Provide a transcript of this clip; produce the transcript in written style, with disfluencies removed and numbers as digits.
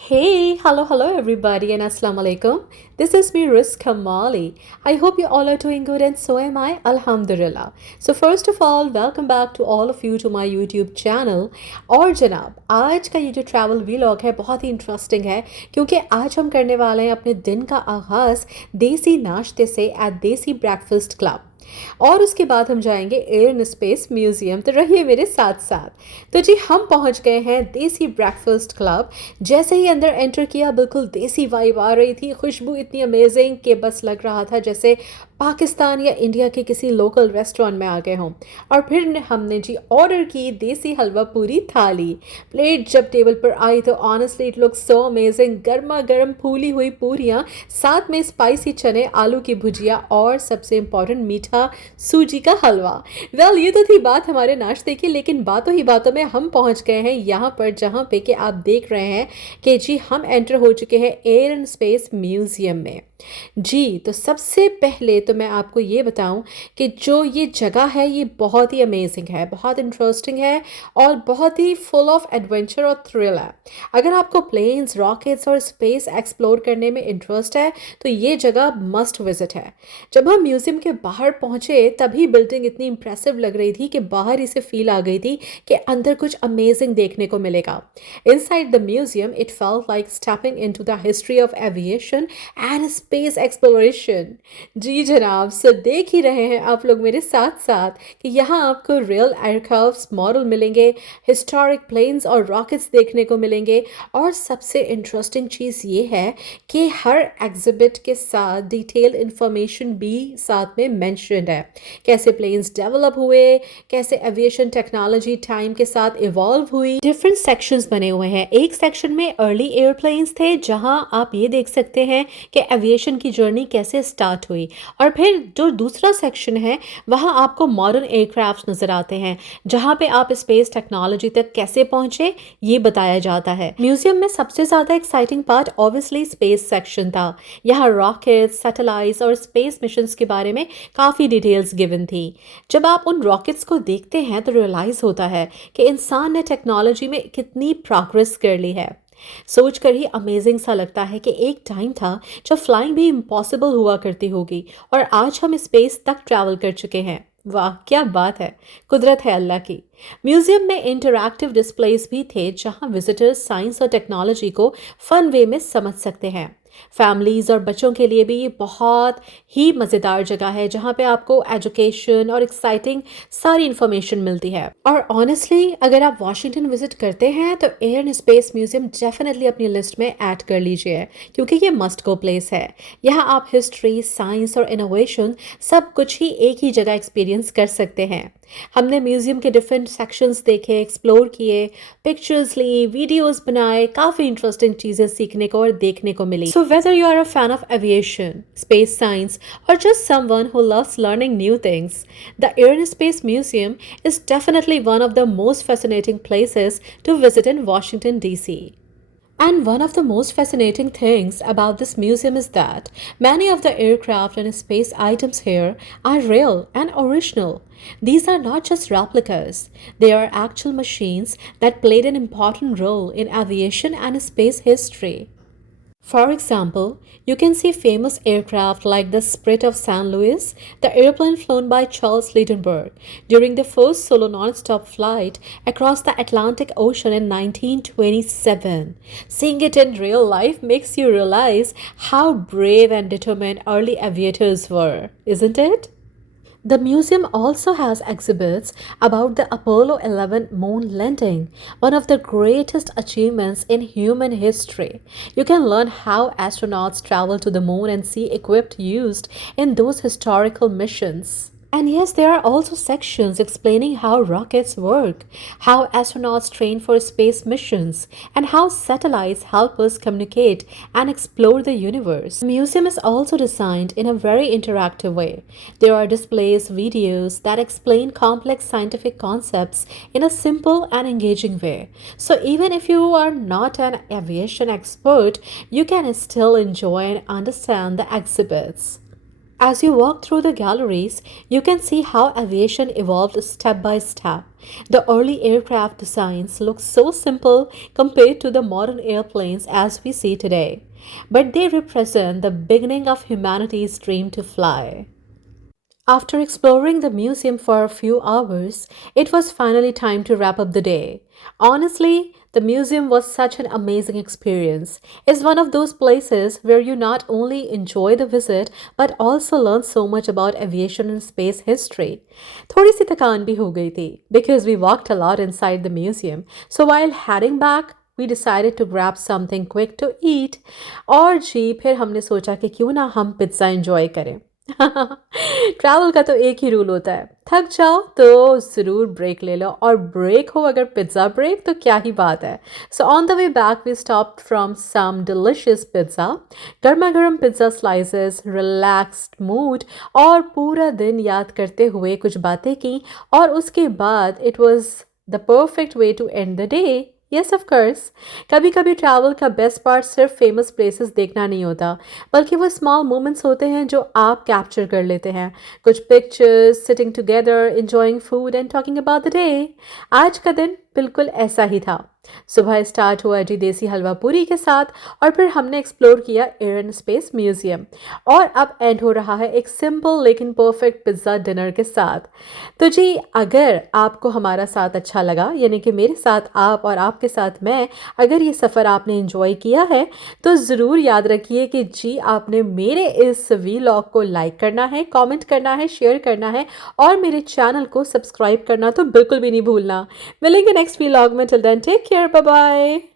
Hey, hello everybody, and assalamu alaikum. This is me, Riz Kamali. I hope you all are doing good, and so am I, Alhamdulillah. So, first of all, welcome back to all of you to my YouTube channel. और जनाब आज का ये जो travel vlog है बहुत ही interesting है क्योंकि आज हम करने वाले हैं अपने दिन का आगाज़ देसी नाश्ते से एट देसी ब्रेकफास्ट क्लब। और उसके बाद हम जाएंगे एयर एंड स्पेस म्यूजियम। तो रहिए मेरे साथ साथ। तो जी हम पहुंच गए हैं देसी ब्रेकफास्ट क्लब। जैसे ही अंदर एंटर किया बिल्कुल देसी वाइब आ रही थी, खुशबू इतनी अमेजिंग कि बस लग रहा था जैसे पाकिस्तान या इंडिया के किसी लोकल रेस्टोरेंट में आ गए हों। और फिर हमने जी ऑर्डर की देसी हलवा पूरी थाली। प्लेट जब टेबल पर आई तो honestly it look so amazing. गर्मा गर्म फूली हुई पूरियाँ, साथ में स्पाइसी चने, आलू की भुजिया और सबसे इम्पॉर्टेंट मीठा सूजी का हलवा। वेल ये तो थी बात हमारे नाश्ते की, लेकिन बातों ही बातों में हम पहुंच गए हैं यहाँ पर जहाँ पे कि आप देख रहे हैं कि जी हम एंटर हो चुके हैं एयर एंड स्पेस म्यूजियम में। जी तो सबसे पहले तो मैं आपको ये बताऊं कि जो ये जगह है ये बहुत ही अमेजिंग है, बहुत इंटरेस्टिंग है और बहुत ही फुल ऑफ एडवेंचर और थ्रिल है। अगर आपको प्लेन्स, रॉकेट्स और स्पेस एक्सप्लोर करने में इंटरेस्ट है तो ये जगह मस्ट विजिट है। जब हम म्यूजियम के बाहर पहुंचे तभी बिल्डिंग इतनी इंप्रेसिव लग रही थी कि बाहर ही से फील आ गई थी कि अंदर कुछ अमेजिंग देखने को मिलेगा। Inside the museum, it felt like stepping into the history of aviation and space exploration. जी जनाब, सो देख ही रहे हैं आप लोग मेरे साथ साथ कि यहाँ आपको रियल एयरक्राफ्ट मॉडल मिलेंगे, हिस्टोरिक प्लेन्स और रॉकेट्स देखने को मिलेंगे। और सबसे इंटरेस्टिंग चीज़ ये है कि हर एग्जिबिट के साथ डिटेल इंफॉर्मेशन भी साथ में मेंशन्ड है। कैसे प्लेन्स डेवलप हुए, कैसे एविएशन टेक्नोलॉजी टाइम के साथ इवॉल्व हुई। डिफरेंट सेक्शंस बने हुए हैं। एक सेक्शन में अर्ली एयरप्लेन्स थे जहां आप ये देख सकते हैं कि एविएशन की जर्नी कैसे स्टार्ट हुई। और फिर जो दूसरा सेक्शन है वहां आपको मॉडर्न एयरक्राफ्ट नजर आते हैं जहां पे आप स्पेस टेक्नोलॉजी तक कैसे पहुंचे ये बताया जाता है। म्यूजियम में सबसे ज़्यादा exciting part obviously space section था। यहाँ रॉकेट्स, सैटेलाइट्स और स्पेस मिशंस के बारे में काफ़ी डिटेल्स गिवन थी। जब आप उन रॉकेट्स को देखते हैं तो रियलाइज़ होता है कि इंसान ने टेक्नोलॉजी में कितनी प्रोग्रेस कर ली है। सोच कर ही अमेजिंग सा लगता है कि एक टाइम था जब फ्लाइंग भी इम्पॉसिबल हुआ करती होगी और आज हम स्पेस तक ट्रैवल कर चुके हैं। वाह क्या बात है, कुदरत है अल्लाह की। म्यूजियम में इंटरैक्टिव डिस्प्लेस भी थे जहां विजिटर्स साइंस और टेक्नोलॉजी को फन वे में समझ सकते हैं। फैमिलीज़ और बच्चों के लिए भी ये बहुत ही मज़ेदार जगह है जहाँ पे आपको एजुकेशन और एक्साइटिंग सारी इन्फॉर्मेशन मिलती है। और ऑनेस्टली अगर आप वाशिंगटन विजिट करते हैं तो air and space museum definitely अपनी लिस्ट में ऐड कर लीजिए क्योंकि ये मस्ट गो प्लेस है। यहाँ आप हिस्ट्री, साइंस और इनोवेशन सब कुछ ही एक ही जगह एक्सपीरियंस कर सकते हैं। हमने म्यूजियम के डिफरेंट सेक्शंस देखे, एक्सप्लोर किए, पिक्चर्स ली, वीडियोस बनाए, काफ़ी इंटरेस्टिंग चीज़ें सीखने को और देखने को मिली। सो whether you are a fan of aviation, space science, or just someone who loves learning new things, the Air and Space Museum is definitely one of the most fascinating places to visit in Washington, D.C. And one of the most fascinating things about this museum is that many of the aircraft and space items here are real and original. These are not just replicas, they are actual machines that played an important role in aviation and space history. For example, you can see famous aircraft like the Spirit of San Luis, the airplane flown by Charles Lindbergh during the first solo non-stop flight across the Atlantic Ocean in 1927. Seeing it in real life makes you realize how brave and determined early aviators were, isn't it? The museum also has exhibits about the Apollo 11 moon landing, one of the greatest achievements in human history. You can learn how astronauts traveled to the moon and see equipment used in those historical missions. And yes, there are also sections explaining how rockets work, how astronauts train for space missions, and how satellites help us communicate and explore the universe. The museum is also designed in a very interactive way. There are displays, videos that explain complex scientific concepts in a simple and engaging way. So even if you are not an aviation expert, you can still enjoy and understand the exhibits. As you walk through the galleries, you can see how aviation evolved step by step. The early aircraft designs look so simple compared to the modern airplanes as we see today, but they represent the beginning of humanity's dream to fly. After exploring the museum for a few hours, it was finally time to wrap up the day. Honestly, the museum was such an amazing experience. It's one of those places where you not only enjoy the visit but also learn so much about aviation and space history. थोड़ी सी थकान भी हो गई थी because we walked a lot inside the museum. So while heading back, we decided to grab something quick to eat और जी फिर हमने सोचा कि क्यों ना हम पिज्ज़ा एंजॉय करें। ट्रैवल का तो एक ही रूल होता है, थक जाओ तो ज़रूर ब्रेक ले लो और ब्रेक हो अगर पिज़्ज़ा ब्रेक तो क्या ही बात है। So on the way back we stopped from some delicious pizza, गर्मा गर्म पिज़्ज़ा स्लाइसेस, रिलैक्स्ड मूड और पूरा दिन याद करते हुए कुछ बातें की और उसके बाद it was the perfect way to end the day. Yes of course, कभी कभी ट्रैवल का बेस्ट पार्ट सिर्फ फेमस प्लेसेस देखना नहीं होता, बल्कि वो स्मॉल मोमेंट्स होते हैं जो आप कैप्चर कर लेते हैं। कुछ pictures, sitting together, enjoying food and talking about the day. आज का दिन बिल्कुल ऐसा ही था। सुबह स्टार्ट हुआ जी देसी हलवा पूरी के साथ और फिर हमने एक्सप्लोर किया एयर एंड स्पेस म्यूजियम और अब एंड हो रहा है एक सिंपल लेकिन परफेक्ट पिज्ज़ा डिनर के साथ। तो जी अगर आपको हमारा साथ अच्छा लगा, यानी कि मेरे साथ आप और आपके साथ मैं, अगर ये सफ़र आपने एंजॉय किया है तो ज़रूर याद रखिए कि जी आपने मेरे इस वीलॉग को लाइक करना है, कमेंट करना है, शेयर करना है और मेरे चैनल को सब्सक्राइब करना तो बिल्कुल भी नहीं भूलना। मिलेंगे नेक्स्ट वीलॉग में, till then take care, bye bye.